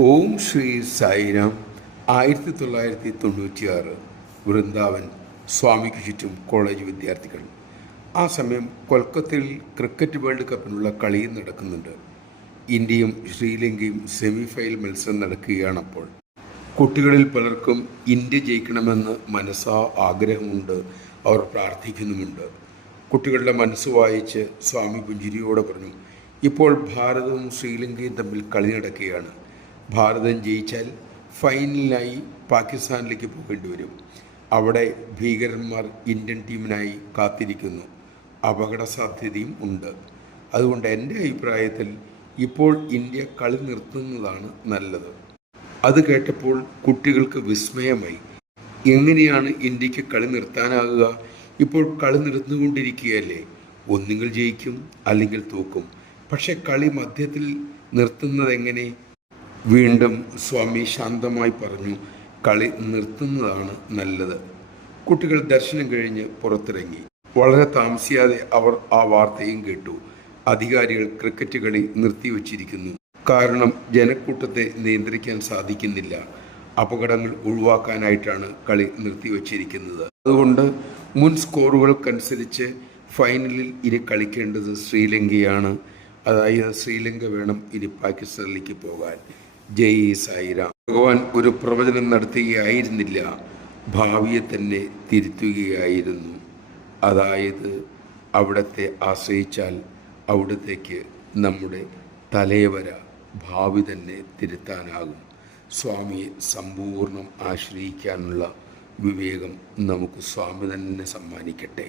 ഓം ശ്രീ സായിരാം. 1996 വൃന്ദാവൻ. സ്വാമിക്ക് ചുറ്റും കോളേജ് വിദ്യാർത്ഥികൾ. ആ സമയം കൊൽക്കത്തയിൽ ക്രിക്കറ്റ് വേൾഡ് കപ്പിനുള്ള കളിയും നടക്കുന്നുണ്ട്. ഇന്ത്യയും ശ്രീലങ്കയും സെമിഫൈനൽ മത്സരം നടക്കുകയാണപ്പോൾ. കുട്ടികളിൽ പലർക്കും ഇന്ത്യ ജയിക്കണമെന്ന് മനസ്സാ ആഗ്രഹമുണ്ട്. അവർ പ്രാർത്ഥിക്കുന്നുമുണ്ട്. കുട്ടികളുടെ മനസ്സ് വായിച്ച് സ്വാമി പുഞ്ചിരിയോടെ പറഞ്ഞു, ഇപ്പോൾ ഭാരതവും ശ്രീലങ്കയും തമ്മിൽ കളി നടക്കുകയാണ്. ഭാരതം ജയിച്ചാൽ ഫൈനലിനായി പാകിസ്ഥാനിലേക്ക് പോകേണ്ടി വരും. അവിടെ ഭീകരന്മാർ ഇന്ത്യൻ ടീമിനായി കാത്തിരിക്കുന്നു. അപകട സാധ്യതയും ഉണ്ട്. അതുകൊണ്ട് എൻ്റെ അഭിപ്രായത്തിൽ ഇപ്പോൾ ഇന്ത്യ കളി നിർത്തുന്നതാണ് നല്ലത്. അത് കേട്ടപ്പോൾ കുട്ടികൾക്ക് വിസ്മയമായി. എങ്ങനെയാണ് ഇന്ത്യക്ക് കളി നിർത്താനാകുക? ഇപ്പോൾ കളി നിർത്തുകൊണ്ടിരിക്കുകയല്ലേ. ഒന്നുകിൽ ജയിക്കും അല്ലെങ്കിൽ തോക്കും. പക്ഷെ കളി മധ്യത്തിൽ നിർത്തുന്നതെങ്ങനെ? വീണ്ടും സ്വാമി ശാന്തമായി പറഞ്ഞു, കളി നിർത്തുന്നതാണ് നല്ലത്. കുട്ടികൾ ദർശനം കഴിഞ്ഞ് പുറത്തിറങ്ങി. വളരെ താമസിയാതെ അവർ ആ വാർത്തയും കേട്ടു. അധികാരികൾ ക്രിക്കറ്റ് കളി നിർത്തിവച്ചിരിക്കുന്നു. കാരണം ജനക്കൂട്ടത്തെ നിയന്ത്രിക്കാൻ സാധിക്കുന്നില്ല. അപകടങ്ങൾ ഒഴിവാക്കാനായിട്ടാണ് കളി നിർത്തിവച്ചിരിക്കുന്നത്. അതുകൊണ്ട് മുൻ സ്കോറുകൾക്കനുസരിച്ച് ഫൈനലിൽ ഇനി കളിക്കേണ്ടത് ശ്രീലങ്കയാണ്. അതായത് ശ്രീലങ്ക വേണം ഇനി പാകിസ്ഥാനിലേക്ക് പോകാൻ. ജയ് സായിരാം. ഭഗവാൻ ഒരു പ്രവചനം നടത്തുകയായിരുന്നില്ല, ഭാവിയെ തന്നെ തിരുത്തുകയായിരുന്നു. അതായത് അവിടത്തെ ആശ്രയിച്ചാൽ അവിടത്തേക്ക് നമ്മുടെ തലവര ഭാവി തന്നെ തിരുത്താനാകും. സ്വാമിയെ സമ്പൂർണ്ണം ആശ്രയിക്കാനുള്ള വിവേകം നമുക്ക് സ്വാമി തന്നെ സമ്മാനിക്കട്ടെ.